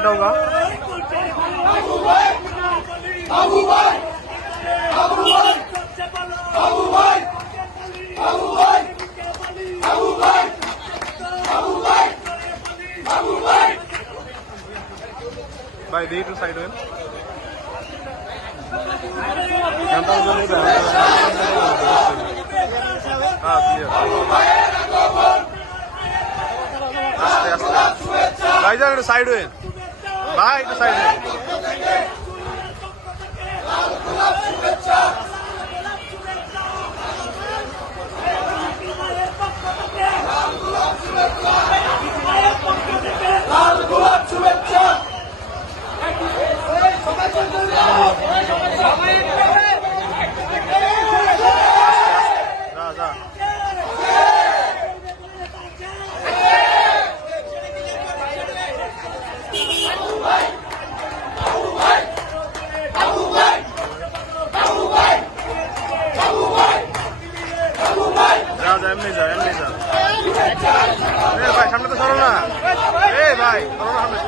এটাও গা। ভাই দিই একটু সাইড হয়ে আস্তে আস্তে ভাই যান একটু সাইড হয়ে ভাই একটু সাইড হয়ে এমনি যা এমনি যা ভাই সামনে তো সরো না ভাই সরো না সামনে